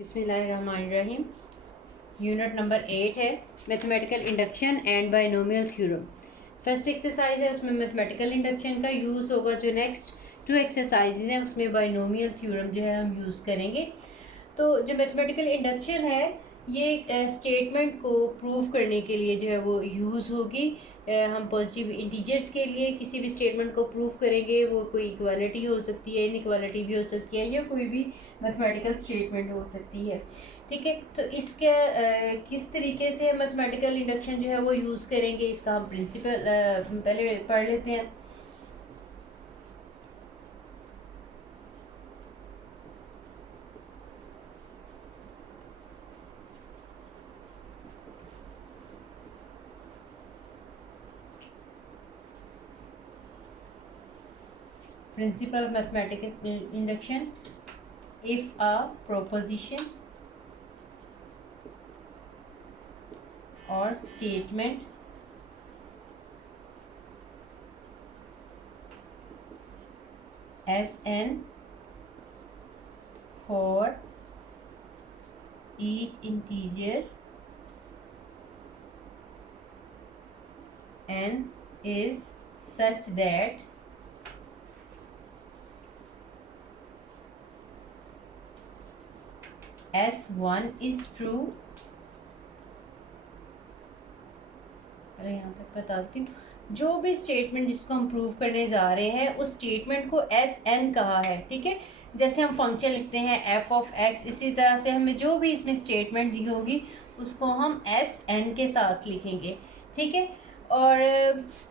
बिस्मिल्लाहिर्रहमानिर्रहीम। Unit number 8 है mathematical induction and binomial theorem. First exercise है, उसमें मैथमेटिकल इंडक्शन का यूज़ होगा। जो नेक्स्ट 2 एक्सरसाइज हैं उसमें बाइनोमियल थ्योरम जो है हम यूज़ करेंगे। तो जो मैथमेटिकल इंडक्शन है ये स्टेटमेंट को प्रूव करने के लिए जो है वो यूज़ होगी। हम पॉजिटिव इंटीजर्स के लिए किसी भी स्टेटमेंट को प्रूव करेंगे। वो कोई इक्वालिटी हो सकती है, इनइक्वालिटी भी हो सकती है, या कोई भी मैथमेटिकल स्टेटमेंट हो सकती है। ठीक है, तो इसके किस तरीके से मैथमेटिकल इंडक्शन जो है वो यूज़ करेंगे, इसका हम प्रिंसिपल पहले पढ़ लेते हैं। Principle of mathematical induction: if a proposition or statement Sn for each integer n is such that S1 is true। यहाँ तक बताती हूँ। जो भी स्टेटमेंट जिसको हम प्रूव करने जा रहे हैं उस स्टेटमेंट को Sn कहा है। ठीक है, जैसे हम फंक्शन लिखते हैं f(x), इसी तरह से हमें जो भी इसमें स्टेटमेंट दी होगी उसको हम Sn के साथ लिखेंगे। ठीक है, और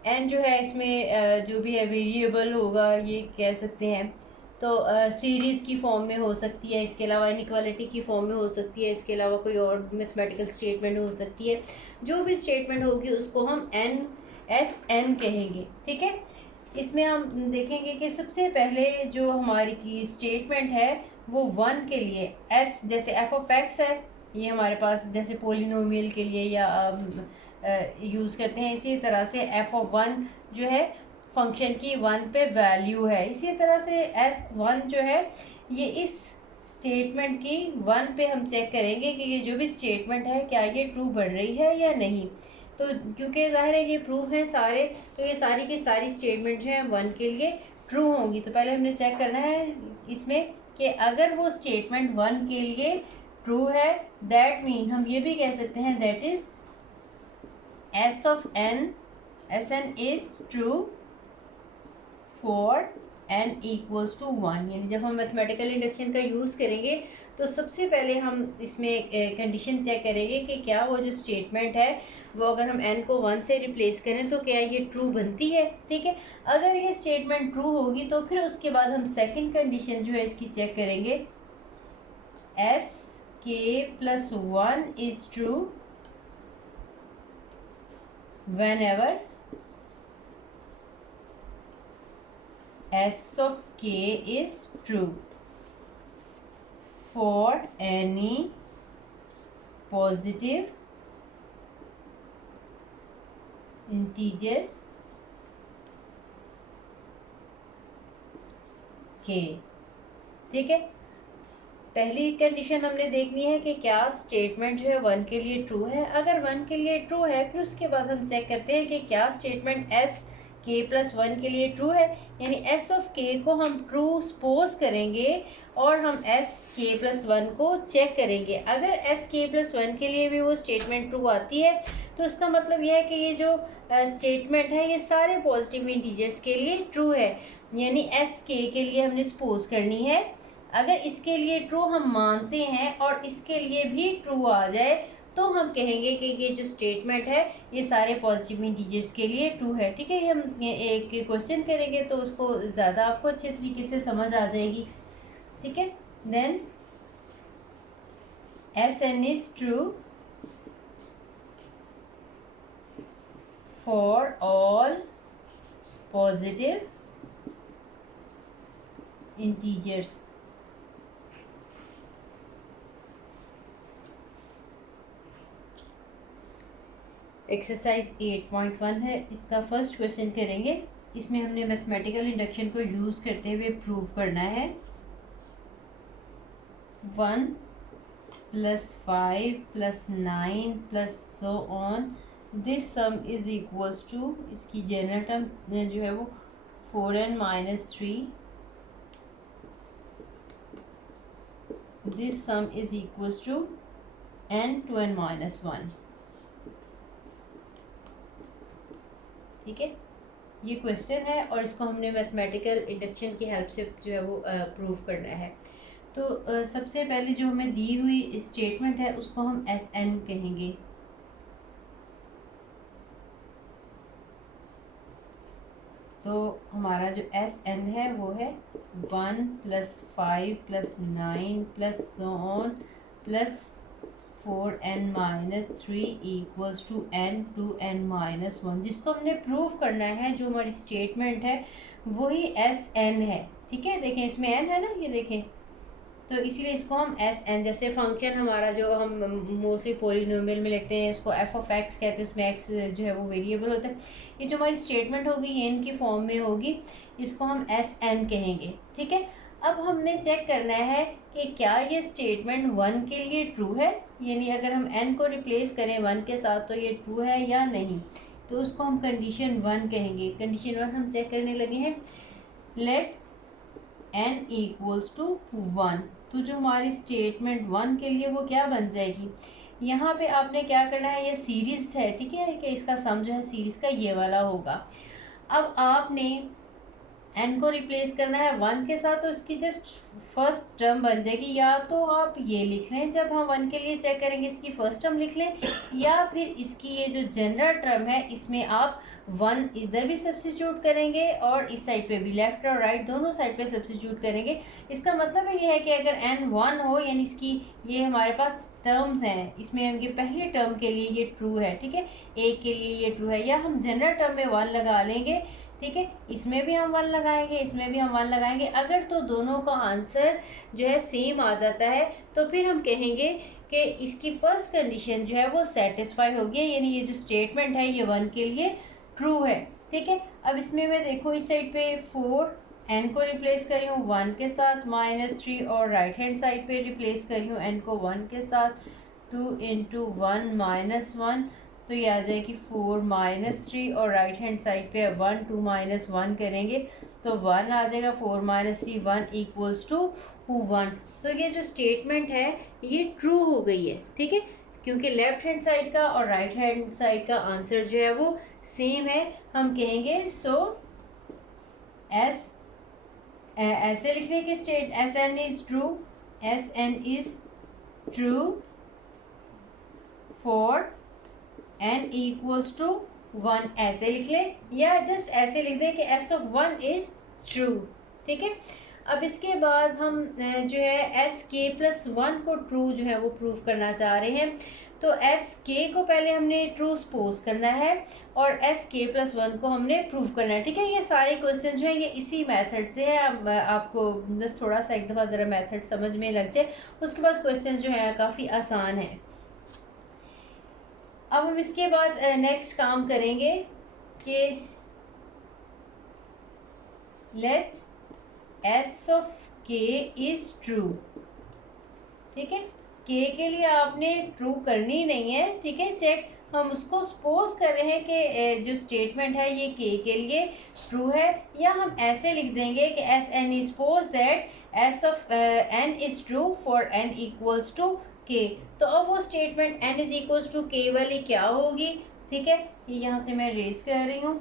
n जो है इसमें जो भी है वेरिएबल होगा, ये कह सकते हैं। तो सीरीज़ की फॉर्म में हो सकती है, इसके अलावा इनइक्वालिटी की फॉर्म में हो सकती है, इसके अलावा कोई और मैथमेटिकल स्टेटमेंट हो सकती है। जो भी स्टेटमेंट होगी उसको हम Sn कहेंगे। ठीक है, इसमें हम देखेंगे कि सबसे पहले जो हमारी की स्टेटमेंट है वो 1 के लिए s, जैसे f(x) है, ये हमारे पास जैसे पोलिनोमियल के लिए या यूज़ करते हैं। इसी तरह से f(1) जो है फंक्शन की 1 पे वैल्यू है। इसी तरह से S1 जो है ये इस स्टेटमेंट की 1 पे हम चेक करेंगे कि ये जो भी स्टेटमेंट है क्या ये ट्रू बन रही है या नहीं। तो क्योंकि ज़ाहिर है ये प्रूफ है सारे, तो ये सारी की सारी स्टेटमेंट जो है 1 के लिए ट्रू होंगी। तो पहले हमने चेक करना है इसमें कि अगर वो स्टेटमेंट 1 के लिए ट्रू है, दैट मीन हम ये भी कह सकते हैं that is Sn is true for n equals to 1। यानी जब हम मैथमेटिकल इंडक्शन का यूज़ करेंगे तो सबसे पहले हम इसमें कंडीशन चेक करेंगे कि क्या वो जो स्टेटमेंट है वो अगर हम n को 1 से रिप्लेस करें तो क्या ये ट्रू बनती है। ठीक है, अगर ये स्टेटमेंट ट्रू होगी तो फिर उसके बाद हम सेकंड कंडीशन जो है इसकी चेक करेंगे, Sk+1 is true when ever S of k is true for any positive integer k। ठीक है, पहली कंडीशन हमने देखनी है कि क्या स्टेटमेंट जो है 1 के लिए ट्रू है। अगर 1 के लिए ट्रू है फिर उसके बाद हम चेक करते हैं कि क्या स्टेटमेंट Sk+1 के लिए ट्रू है। यानी S of k को हम ट्रू सपोज करेंगे और हम Sk+1 को चेक करेंगे। अगर Sk+1 के लिए भी वो स्टेटमेंट ट्रू आती है तो इसका मतलब यह है कि ये जो स्टेटमेंट है ये सारे पॉजिटिव इंटीजर्स के लिए ट्रू है। यानी Sk के लिए हमने सपोज करनी है। अगर इसके लिए ट्रू हम मानते हैं और इसके लिए भी ट्रू आ जाए तो हम कहेंगे कि ये जो स्टेटमेंट है ये सारे पॉजिटिव इंटीजर्स के लिए ट्रू है। ठीक है, हम एक क्वेश्चन करेंगे तो उसको ज़्यादा आपको अच्छे तरीके से समझ आ जाएगी। ठीक है, then Sn is true for all positive integers. Exercise 8.1 है, इसका फर्स्ट क्वेश्चन करेंगे। इसमें हमने मैथमेटिकल इंडक्शन को यूज़ करते हुए प्रूव करना है 1 plus 5 plus 9 plus so on, this sum is equals to, इसकी जनरल टर्म जो है वो 4n-3, this sum is equals to n2n-1। ठीक है, ये क्वेश्चन है और इसको हमने मैथमेटिकल इंडक्शन की हेल्प से जो है वो प्रूव करना है। तो सबसे पहले जो हमें दी हुई स्टेटमेंट है उसको हम एस एन कहेंगे। तो हमारा जो एस एन है वो है 1 plus 5 plus 9 plus so on plus 4n-3 equals to n2n-1, जिसको हमने प्रूव करना है। जो हमारी स्टेटमेंट है वही एस एन है। ठीक है, देखें इसमें एन है ना, ये देखें, तो इसीलिए इसको हम एस एन, जैसे फंक्शन हमारा जो हम मोस्टली पॉलिनोमियल में लिखते हैं उसको एफ ऑफ एक्स कहते हैं, उसमें एक्स जो है वो वेरिएबल होता है। ये जो हमारी स्टेटमेंट होगी ये एन की फॉर्म में होगी, इसको हम एस एन कहेंगे। ठीक है, अब हमने चेक करना है कि क्या ये स्टेटमेंट 1 के लिए ट्रू है, यानी अगर हम n को रिप्लेस करें 1 के साथ तो ये ट्रू है या नहीं, तो उसको हम कंडीशन 1 कहेंगे। कंडीशन 1 हम चेक करने लगे हैं, लेट n इक्वल्स टू 1। तो जो हमारी स्टेटमेंट 1 के लिए वो क्या बन जाएगी, यहाँ पे आपने क्या करना है, ये सीरीज है, ठीक है, कि इसका सम जो है सीरीज का ये वाला होगा। अब आपने n को रिप्लेस करना है 1 के साथ, तो इसकी जस्ट फर्स्ट टर्म बन जाएगी। या तो आप ये लिख लें, जब हम 1 के लिए चेक करेंगे इसकी फर्स्ट टर्म लिख लें, या फिर इसकी ये जो जनरल टर्म है इसमें आप 1 इधर भी सब्स्टिट्यूट करेंगे और इस साइड पे भी, लेफ्ट और राइट दोनों साइड पे सब्स्टिट्यूट करेंगे। इसका मतलब ये है कि अगर n 1 हो, यानी इसकी ये हमारे पास टर्म्स हैं, इसमें हम ये पहले टर्म के लिए ये ट्रू है, ठीक है, एक के लिए ये ट्रू है, या हम जनरल टर्म में 1 लगा लेंगे। ठीक है, इसमें भी हम 1 लगाएंगे, इसमें भी हम 1 लगाएंगे। अगर तो दोनों का आंसर जो है सेम आ जाता है तो फिर हम कहेंगे कि इसकी फर्स्ट कंडीशन जो है वो सेटिस्फाई हो गई, यानी ये जो स्टेटमेंट है ये 1 के लिए ट्रू है। ठीक है, अब इसमें मैं देखो इस साइड पे 4 n को रिप्लेस करी हूँ 1 के साथ -3, और राइट हैंड साइड पे रिप्लेस करी हूँ n को 1 के साथ 2 इंटू 1 -1, तो ये आ जाएगी 4 -3, और राइट हैंड साइड पे 1 2 -1 करेंगे तो 1 आ जाएगा, 4 -3 1 इक्वल्स टू 1। तो ये जो स्टेटमेंट है ये ट्रू हो गई है। ठीक है, क्योंकि लेफ्ट हैंड साइड का और राइट हैंड साइड का आंसर जो है वो सेम है। हम कहेंगे सो एस ऐसे लिखने के state S n is true, S n is true for n equals to 1, ऐसे लिख लें, या जस्ट ऐसे लिख दें कि s ऑफ 1 इज ट्रू। ठीक है, अब इसके बाद हम जो है एस के प्लस 1 को ट्रू जो है वो प्रूव करना चाह रहे हैं। तो एस के को पहले हमने ट्रू सपोज करना है और एस के प्लस 1 को हमने प्रूव करना है। ठीक है, ये सारे क्वेश्चन जो है ये इसी मेथड से है। अब आपको बस थोड़ा सा एक दफ़ा ज़रा मेथड समझ में लग जाए, उसके बाद क्वेश्चन जो है काफ़ी आसान है। अब हम इसके बाद नेक्स्ट काम करेंगे कि लेट एस ऑफ के इज ट्रू। ठीक है, के के लिए आपने ट्रू करनी नहीं है। ठीक है, चेक हम उसको सपोज कर रहे हैं कि जो स्टेटमेंट है ये के लिए ट्रू है, या हम ऐसे लिख देंगे कि S n is suppose that S of n is true for n equals to k. तो अब वो statement n is equals to k वाली क्या होगी। ठीक है, ये यहाँ से मैं रेज कर रही हूँ।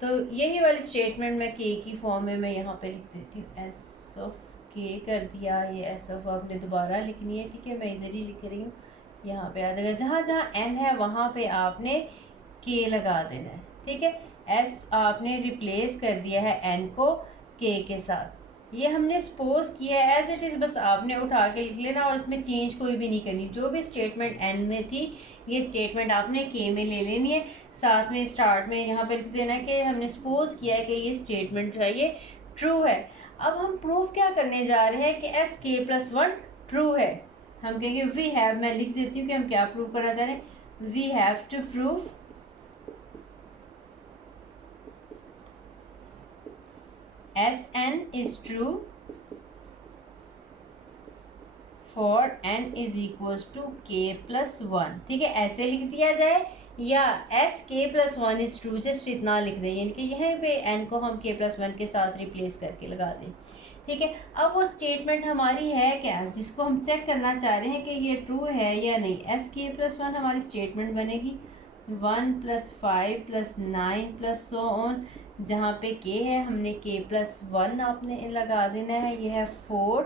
तो यही वाली स्टेटमेंट मैं के की फॉर्म में मैं यहाँ पे लिख देती हूँ, एस ऑफ के कर दिया, ये एस ऑफ आपने दोबारा लिखनी है। ठीक है, मैं इधर ही लिख रही हूँ, यहाँ पे आ जाएगा, जहाँ जहाँ n है वहाँ पे आपने के लगा देना है। ठीक है, एस आपने रिप्लेस कर दिया है n को के साथ, ये हमने सपोज किया है एज इट इज़, बस आपने उठा के लिख लेना और इसमें चेंज कोई भी नहीं करनी। जो भी स्टेटमेंट n में थी ये स्टेटमेंट आपने के में ले लेनी है, साथ में स्टार्ट में यहाँ पे लिख देना कि हमने सपोज किया है कि ये स्टेटमेंट जो है ये ट्रू है। अब हम प्रूफ क्या करने जा रहे हैं कि एस के प्लस 1 ट्रू है। हम कहेंगे वी हैव, मैं लिख देती हूँ कि हम क्या प्रूव करना चाह रहे हैं, we have to prove S n is true for n is equals to k plus one. ठीक है, ऐसे लिख दिया जाए या S k plus one is true, just इतना लिख दें, यानी कि यहाँ पे n को हम k प्लस वन के साथ रिप्लेस करके लगा दें। ठीक है, अब वो स्टेटमेंट हमारी है क्या जिसको हम चेक करना चाह रहे हैं कि ये ट्रू है या नहीं। एस के प्लस वन हमारी स्टेटमेंट बनेगी 1 + 5 + 9 + so on। जहाँ पे k है हमने k प्लस वन आपने लगा देना है, ये है 4,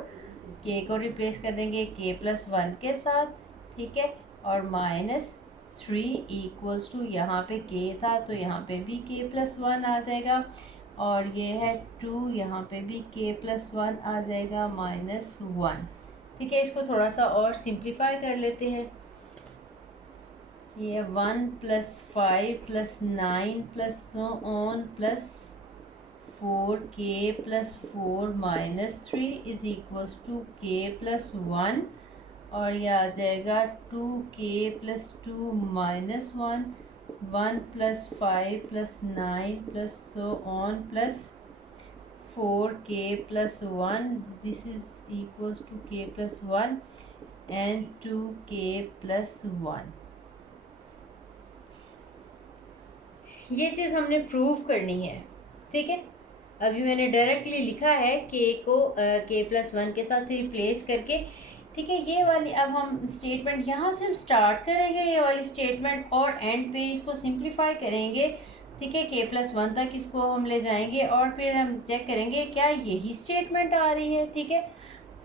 k को रिप्लेस कर देंगे k प्लस वन के साथ। ठीक है, और -3 इक्वल्स टू यहाँ पे k था तो यहाँ पे भी k प्लस वन आ जाएगा, और ये है 2, यहाँ पे भी k प्लस वन आ जाएगा -1। ठीक है, इसको थोड़ा सा और सिंप्लीफाई कर लेते हैं। ये 1 + 5 + 9 + so on + 4k + 4 -3 is equals to k plus one, और ये आ जाएगा 2k + 2 -1, 1 + 5 + 9 + so on + 4k + 1, this is equals to k + 1 and 2k + 1। ये चीज़ हमने प्रूव करनी है। ठीक है, अभी मैंने डायरेक्टली लिखा है के को k प्लस वन के साथ रिप्लेस करके। ठीक है, ये वाली अब हम स्टेटमेंट यहाँ से हम स्टार्ट करेंगे ये वाली स्टेटमेंट, और एंड पे इसको सिंप्लीफाई करेंगे। ठीक है, k प्लस वन तक इसको हम ले जाएंगे और फिर हम चेक करेंगे क्या यही स्टेटमेंट आ रही है। ठीक है,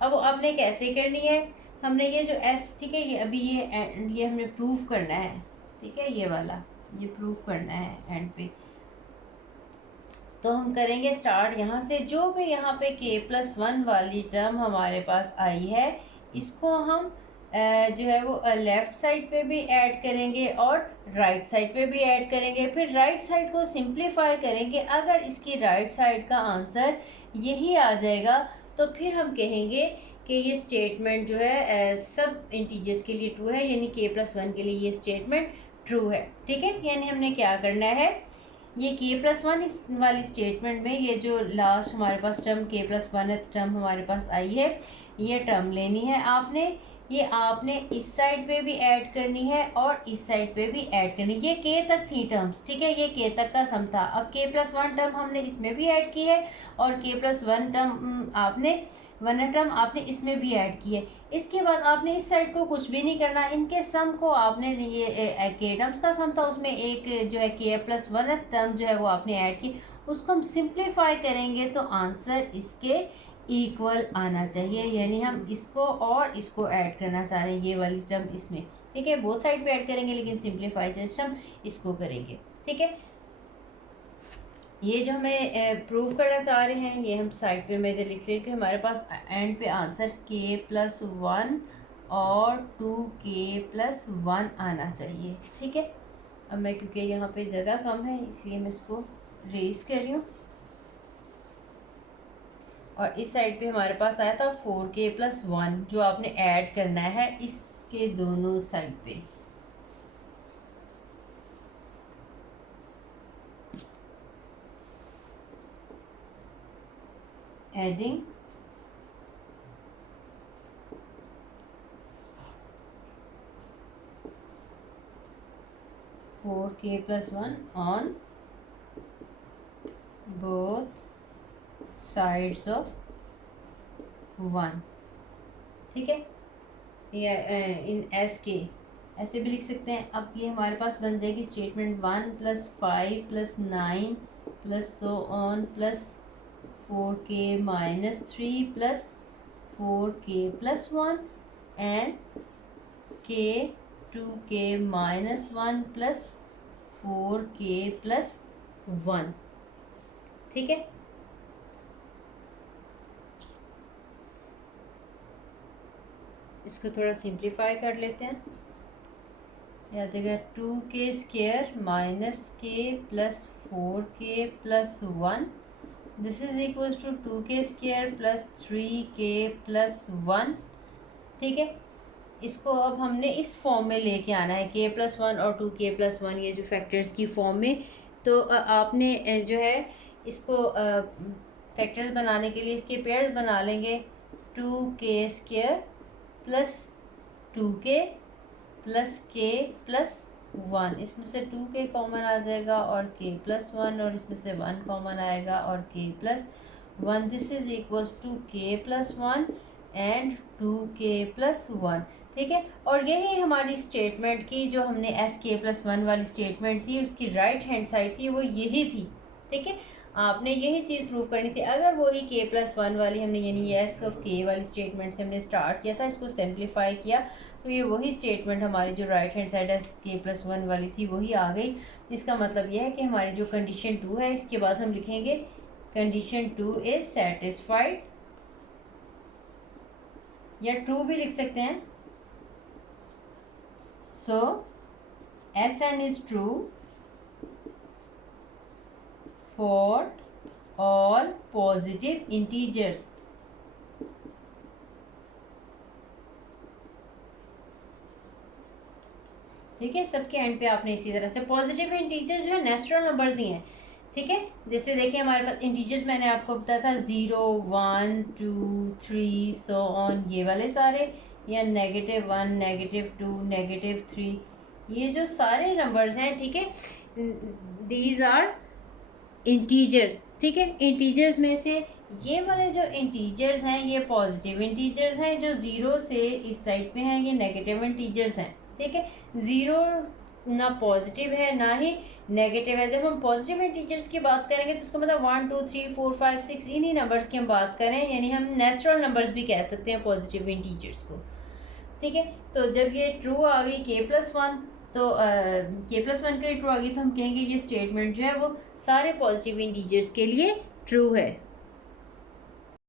अब आपने कैसे करनी है, हमने ये जो एस, ठीक है, ये अभी ये हमने प्रूव करना है। ठीक है, ये वाला ये प्रूव करना है एंड पे, तो हम करेंगे स्टार्ट यहाँ से। जो भी यहाँ पे k प्लस वन वाली टर्म हमारे पास आई है इसको हम जो है वो लेफ़्ट साइड पे भी ऐड करेंगे और राइट साइड पे भी ऐड करेंगे। फिर राइट साइड को सिंप्लीफाई करेंगे। अगर इसकी राइट साइड का आंसर यही आ जाएगा तो फिर हम कहेंगे कि ये स्टेटमेंट जो है सब इंटीजर्स के लिए ट्रू है, यानी k प्लस वन के लिए ये स्टेटमेंट ट्रू है। ठीक है, यानी हमने क्या करना है, ये k प्लस वन इस वाली स्टेटमेंट में ये जो लास्ट हमारे पास term k plus one term हमारे पास आई है, ये टर्म लेनी है आपने, ये आपने इस साइड पे भी ऐड करनी है और इस साइड पे भी ऐड करनी है। ये k तक थी टर्म्स। ठीक है, ये k तक का सम था। अब k प्लस वन टर्म हमने इसमें भी ऐड की है और k प्लस वन टर्म आपने इसमें भी ऐड की है। इसके बाद आपने इस साइड को कुछ भी नहीं करना, इनके सम को आपने ये k टर्म्स का सम था उसमें एक जो है k प्लस वन टर्म जो है वो आपने ऐड की, उसको हम सिंप्लीफाई करेंगे तो आंसर इसके इक्वल आना चाहिए, यानी हम इसको और इसको ऐड करना चाह रहे हैं, ये वाली टर्म इसमें। ठीक है, बोथ साइड पे ऐड करेंगे लेकिन सिंप्लीफाई जस्ट हम इसको करेंगे। ठीक है, ये जो हमें प्रूव करना चाह रहे हैं ये हम साइड पे मैं इधर लिख रही हूँ कि हमारे पास एंड पे आंसर k प्लस वन और 2k प्लस वन आना चाहिए। ठीक है, अब मैं क्योंकि यहाँ पे जगह कम है इसलिए मैं इसको रेज कर रही हूँ, और इस साइड पे हमारे पास आया था 4k प्लस वन जो आपने ऐड करना है इसके दोनों साइड पे। Adding 4k plus one on both sides of one. ठीक है, या इन एस के ऐसे भी लिख सकते हैं। अब ये हमारे पास बन जाएगी statement 1 + 5 + 9 + so on + 4k - 3 + 4k + 1 and k 2k - 1 + 4k + 1। ठीक है, इसको थोड़ा सिंप्लीफाई कर लेते हैं। या जगह 2k² - k + 4k + 1, this is equal to 2k² + 3k + 1। ठीक है, इसको अब हमने इस फॉर्म में लेके आना है k + 1 और 2k + 1 ये जो फैक्टर्स की फॉर्म में। तो आपने जो है इसको फैक्टर्स बनाने के लिए इसके पेयर्स बना लेंगे 2k² plus 2k plus k plus 1, इसमें से 2k कॉमन आ जाएगा और k प्लस 1, और इसमें से 1 कॉमन आएगा और k plus 1. This is equals to k plus 1 and 2k plus 1. ठीक है, और यही हमारी स्टेटमेंट की जो हमने sk+1 वाली स्टेटमेंट थी उसकी राइट हैंड साइड थी वो यही थी. ठीक है, आपने यही चीज़ प्रूव करनी थी. अगर वही k+1 वाली हमने यानी s ऑफ k वाली स्टेटमेंट से हमने स्टार्ट किया था, इसको सिंप्लीफाई किया, तो ये वही स्टेटमेंट हमारी जो राइट हैंड साइड k+1 वाली थी वही आ गई. इसका मतलब यह है कि हमारी जो कंडीशन 2 है इसके बाद हम लिखेंगे कंडीशन 2 इज सेटिस्फाइड, या ट्रू भी लिख सकते हैं. सो Sn is true for all positive integers. ठीक है, सबके एंड पे आपने इसी तरह से पॉजिटिव इंटीजर जो है नेचुरल नंबर्स ही हैं. ठीक है, जैसे देखिए हमारे पास इंटीजर्स मैंने आपको बताया था 0, 1, 2, 3 सो ऑन, ये वाले सारे, या -1, -2, -3, ये जो सारे नंबर्स हैं. ठीक है, दीज आर इंटीजर्स. ठीक है, इंटीजर्स में से ये वाले जो इंटीजर्स हैं ये पॉजिटिव इंटीजर्स हैं, जो 0 से इस साइड पे हैं ये नेगेटिव इंटीजर्स हैं. ठीक है, 0 ना पॉजिटिव है ना ही नेगेटिव है. जब हम पॉजिटिव इंटीजर्स की बात करेंगे तो उसका मतलब 1, 2, 3, 4, 5, 6 इन्हीं नंबर्स की हम बात करें, यानी हम नेचुरल नंबर्स भी कह सकते हैं पॉजिटिव इंटीजर्स को. ठीक है, तो जब ये ट्रू आ गई k+1, तो k+1 के लिए ट्रू आ गई, तो हम कहेंगे ये स्टेटमेंट जो है वो सारे पॉजिटिव इंटीजर्स के लिए ट्रू है.